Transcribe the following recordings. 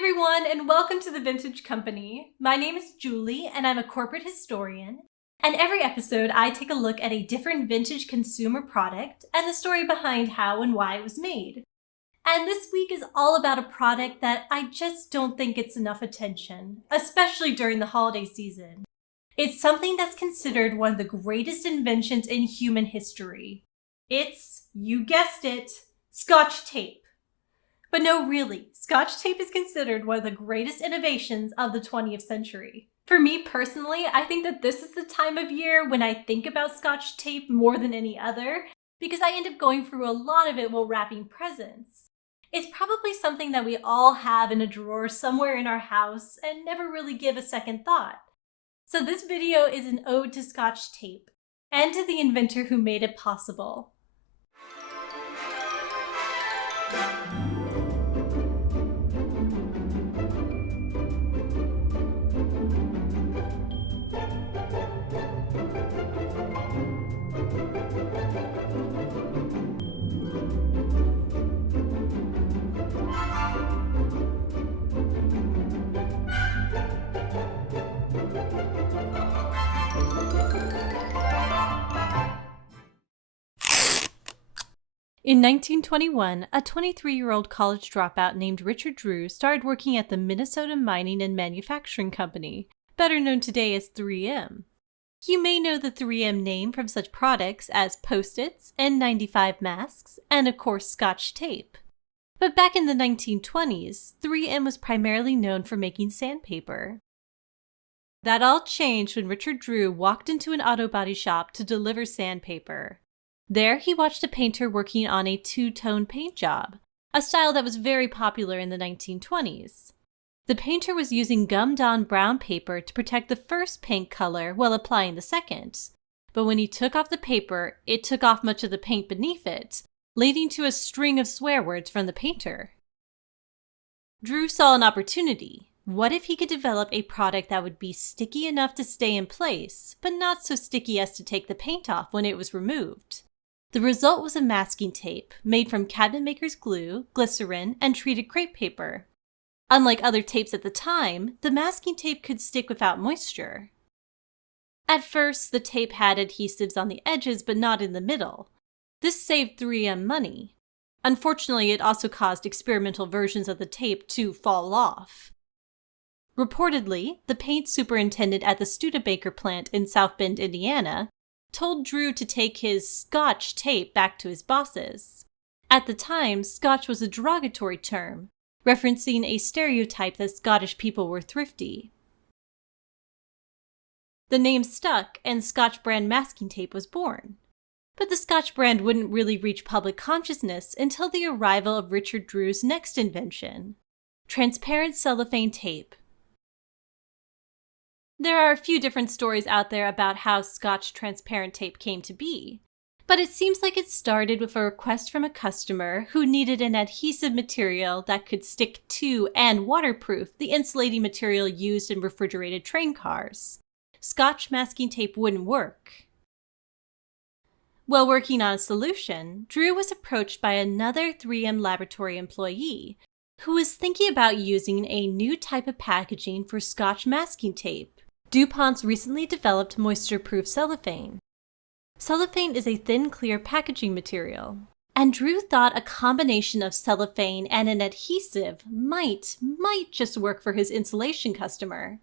everyone, and welcome to the Vintage Company. My name is Julie, and I'm a corporate historian. And every episode, I take a look at a different vintage consumer product and the story behind how and why it was made. And this week is all about a product that I just don't think gets enough attention, especially during the holiday season. It's something that's considered one of the greatest inventions in human history. It's, you guessed it, Scotch tape. But no, really, Scotch tape is considered one of the greatest innovations of the 20th century. For me personally, I think that this is the time of year when I think about Scotch tape more than any other, because I end up going through a lot of it while wrapping presents. It's probably something that we all have in a drawer somewhere in our house and never really give a second thought. So this video is an ode to Scotch tape, and to the inventor who made it possible. In 1921, a 23-year-old college dropout named Richard Drew started working at the Minnesota Mining and Manufacturing Company, better known today as 3M. You may know the 3M name from such products as Post-its, N95 masks, and of course Scotch tape. But back in the 1920s, 3M was primarily known for making sandpaper. That all changed when Richard Drew walked into an auto body shop to deliver sandpaper. There, he watched a painter working on a two-tone paint job, a style that was very popular in the 1920s. The painter was using gummed-on brown paper to protect the first paint color while applying the second, but when he took off the paper, it took off much of the paint beneath it, leading to a string of swear words from the painter. Drew saw an opportunity. What if he could develop a product that would be sticky enough to stay in place, but not so sticky as to take the paint off when it was removed? The result was a masking tape made from cabinet maker's glue, glycerin, and treated crepe paper. Unlike other tapes at the time, the masking tape could stick without moisture. At first, the tape had adhesives on the edges but not in the middle. This saved 3M money. Unfortunately, it also caused experimental versions of the tape to fall off. Reportedly, the paint superintendent at the Studebaker plant in South Bend, Indiana, told Drew to take his Scotch tape back to his bosses. At the time, Scotch was a derogatory term, referencing a stereotype that Scottish people were thrifty. The name stuck, and Scotch brand masking tape was born. But the Scotch brand wouldn't really reach public consciousness until the arrival of Richard Drew's next invention, transparent cellophane tape. There are a few different stories out there about how Scotch transparent tape came to be, but it seems like it started with a request from a customer who needed an adhesive material that could stick to and waterproof the insulating material used in refrigerated train cars. Scotch masking tape wouldn't work. While working on a solution, Drew was approached by another 3M laboratory employee who was thinking about using a new type of packaging for Scotch masking tape. DuPont's recently developed moisture-proof cellophane. Cellophane is a thin, clear packaging material, and Drew thought a combination of cellophane and an adhesive might just work for his insulation customer.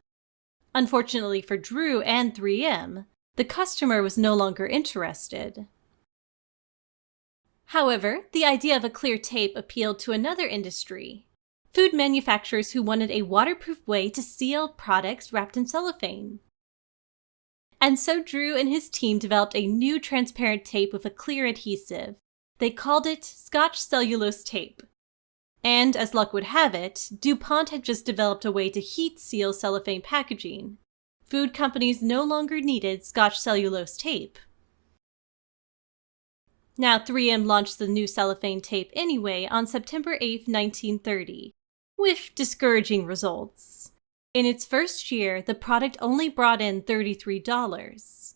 Unfortunately for Drew and 3M, the customer was no longer interested. However, the idea of a clear tape appealed to another industry. Food manufacturers who wanted a waterproof way to seal products wrapped in cellophane. And so Drew and his team developed a new transparent tape with a clear adhesive. They called it Scotch cellulose tape. And as luck would have it, DuPont had just developed a way to heat seal cellophane packaging. Food companies no longer needed Scotch cellulose tape. Now 3M launched the new cellophane tape anyway on September 8, 1930. With discouraging results. In its first year, the product only brought in $33.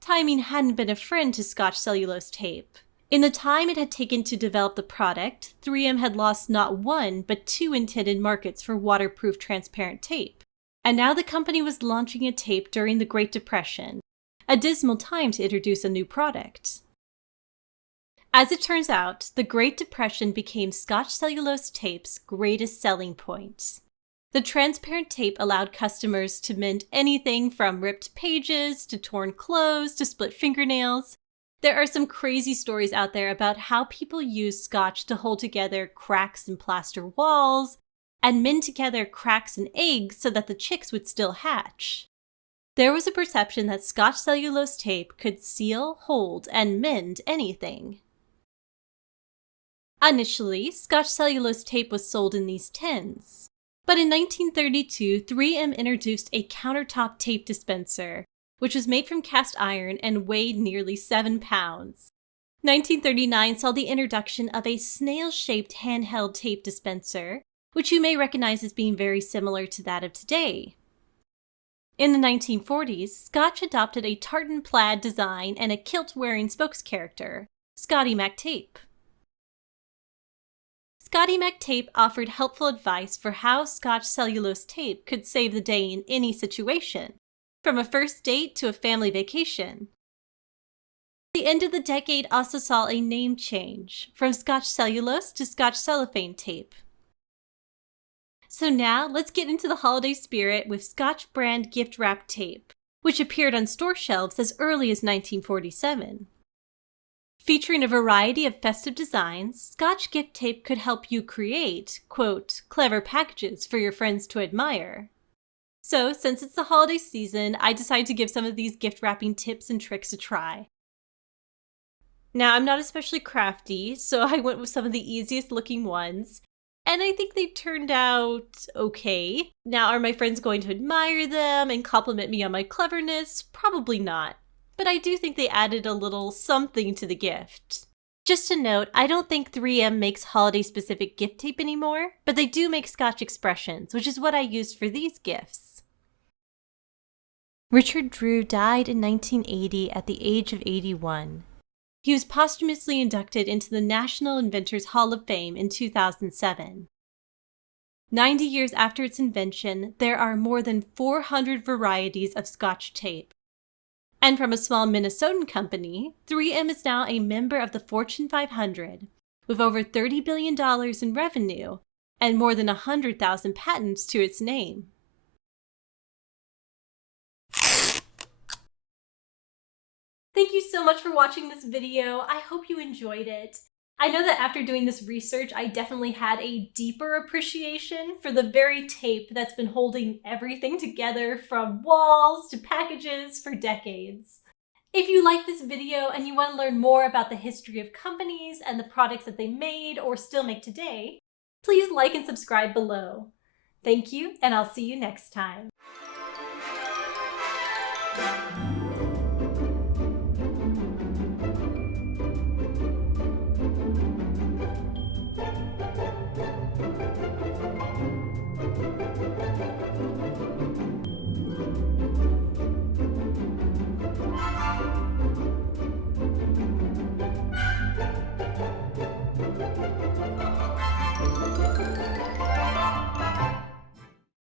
Timing hadn't been a friend to Scotch cellulose tape. In the time it had taken to develop the product, 3M had lost not one, but two intended markets for waterproof transparent tape. And now the company was launching a tape during the Great Depression, a dismal time to introduce a new product. As it turns out, the Great Depression became Scotch cellulose tape's greatest selling point. The transparent tape allowed customers to mend anything from ripped pages to torn clothes to split fingernails. There are some crazy stories out there about how people used Scotch to hold together cracks in plaster walls and mend together cracks in eggs so that the chicks would still hatch. There was a perception that Scotch cellulose tape could seal, hold, and mend anything. Initially, Scotch cellulose tape was sold in these tins. But in 1932, 3M introduced a countertop tape dispenser, which was made from cast iron and weighed nearly 7 pounds. 1939 saw the introduction of a snail-shaped handheld tape dispenser, which you may recognize as being very similar to that of today. In the 1940s, Scotch adopted a tartan plaid design and a kilt-wearing spokescharacter, Scotty MacTape. Scotty MacTape offered helpful advice for how Scotch cellulose tape could save the day in any situation, from a first date to a family vacation. The end of the decade also saw a name change, from Scotch cellulose to Scotch cellophane tape. So now, let's get into the holiday spirit with Scotch brand gift wrap tape, which appeared on store shelves as early as 1947. Featuring a variety of festive designs, Scotch gift tape could help you create, quote, clever packages for your friends to admire. So, since it's the holiday season, I decided to give some of these gift wrapping tips and tricks a try. Now, I'm not especially crafty, so I went with some of the easiest looking ones, and I think they've turned out okay. Now, are my friends going to admire them and compliment me on my cleverness? Probably not. But I do think they added a little something to the gift. Just a note, I don't think 3M makes holiday-specific gift tape anymore, but they do make Scotch expressions, which is what I used for these gifts. Richard Drew died in 1980 at the age of 81. He was posthumously inducted into the National Inventors Hall of Fame in 2007. 90 years after its invention, there are more than 400 varieties of Scotch tape. And from a small Minnesotan company, 3M is now a member of the Fortune 500, with over $30 billion in revenue and more than 100,000 patents to its name. Thank you so much for watching this video. I hope you enjoyed it. I know that after doing this research, I definitely had a deeper appreciation for the very tape that's been holding everything together from walls to packages for decades. If you like this video and you want to learn more about the history of companies and the products that they made or still make today, please like and subscribe below. Thank you, and I'll see you next time.